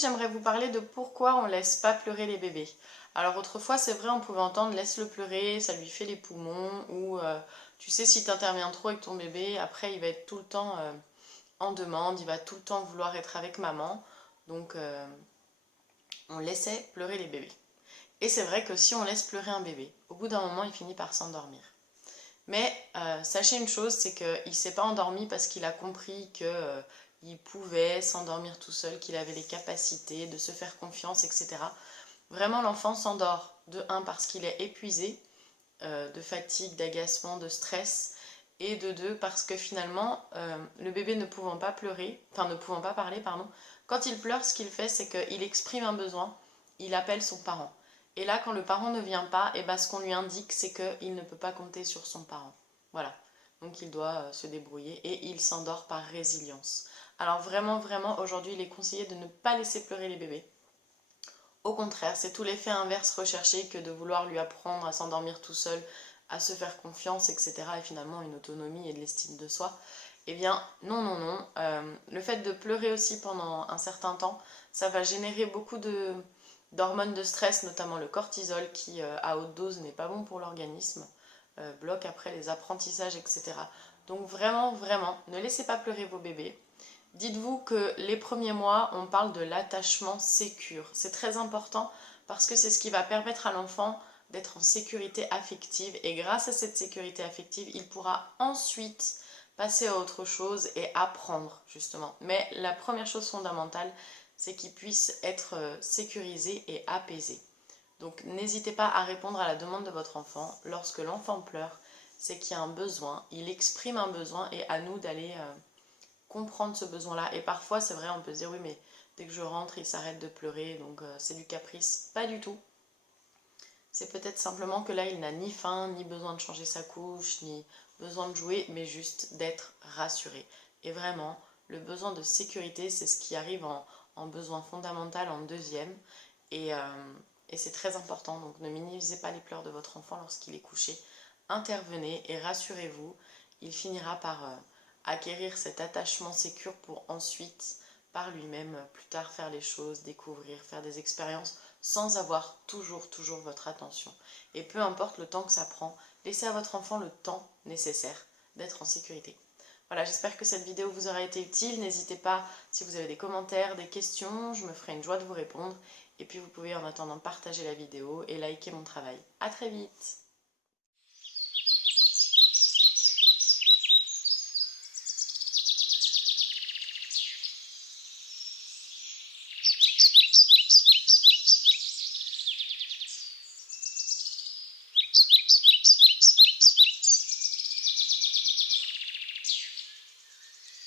j'aimerais vous parler de pourquoi on laisse pas pleurer les bébés. Alors autrefois, c'est vrai, on pouvait entendre laisse-le pleurer, ça lui fait les poumons, ou tu sais, si tu interviens trop avec ton bébé, après il va être tout le temps en demande, il va tout le temps vouloir être avec maman. Donc on laissait pleurer les bébés. Et c'est vrai que si on laisse pleurer un bébé, au bout d'un moment, il finit par s'endormir. Mais sachez une chose, c'est qu'il ne s'est pas endormi parce qu'il a compris qu'il pouvait s'endormir tout seul, qu'il avait les capacités de se faire confiance, etc. Vraiment, l'enfant s'endort de un parce qu'il est épuisé, de fatigue, d'agacement, de stress, et de deux parce que finalement, le bébé ne pouvant pas pleurer, enfin ne pouvant pas parler, pardon, quand il pleure, ce qu'il fait, c'est qu'il exprime un besoin, il appelle son parent. Et là, quand le parent ne vient pas, et ben, ce qu'on lui indique, c'est qu'il ne peut pas compter sur son parent. Voilà. Donc il doit se débrouiller et il s'endort par résilience. Alors vraiment, vraiment, aujourd'hui, il est conseillé de ne pas laisser pleurer les bébés. Au contraire, c'est tout l'effet inverse recherché que de vouloir lui apprendre à s'endormir tout seul, à se faire confiance, etc. Et finalement une autonomie et de l'estime de soi. Eh bien, non, non, non. Le fait de pleurer aussi pendant un certain temps, ça va générer beaucoup d'hormones de stress, notamment le cortisol, qui à haute dose n'est pas bon pour l'organisme, bloque après les apprentissages, etc. Donc vraiment, vraiment, ne laissez pas pleurer vos bébés. Dites-vous que les premiers mois, on parle de l'attachement sécure. C'est très important parce que c'est ce qui va permettre à l'enfant d'être en sécurité affective et grâce à cette sécurité affective, il pourra ensuite passer à autre chose et apprendre justement. Mais la première chose fondamentale, c'est qu'il puisse être sécurisé et apaisé. Donc n'hésitez pas à répondre à la demande de votre enfant. Lorsque l'enfant pleure, c'est qu'il y a un besoin, il exprime un besoin et à nous d'aller comprendre ce besoin-là. Et parfois, c'est vrai, on peut se dire, oui, mais dès que je rentre, il s'arrête de pleurer, donc c'est du caprice. Pas du tout. C'est peut-être simplement que là, il n'a ni faim, ni besoin de changer sa couche, ni besoin de jouer, mais juste d'être rassuré. Et vraiment, le besoin de sécurité, c'est ce qui arrive en besoin fondamental en deuxième. Et, et c'est très important, donc ne minimisez pas les pleurs de votre enfant lorsqu'il est couché. Intervenez et rassurez-vous, il finira par acquérir cet attachement sécure pour ensuite, par lui-même, plus tard faire les choses, découvrir, faire des expériences sans avoir toujours votre attention. Et peu importe le temps que ça prend, laissez à votre enfant le temps nécessaire d'être en sécurité. Voilà, j'espère que cette vidéo vous aura été utile. N'hésitez pas, si vous avez des commentaires, des questions, je me ferai une joie de vous répondre. Et puis vous pouvez en attendant partager la vidéo et liker mon travail. A très vite!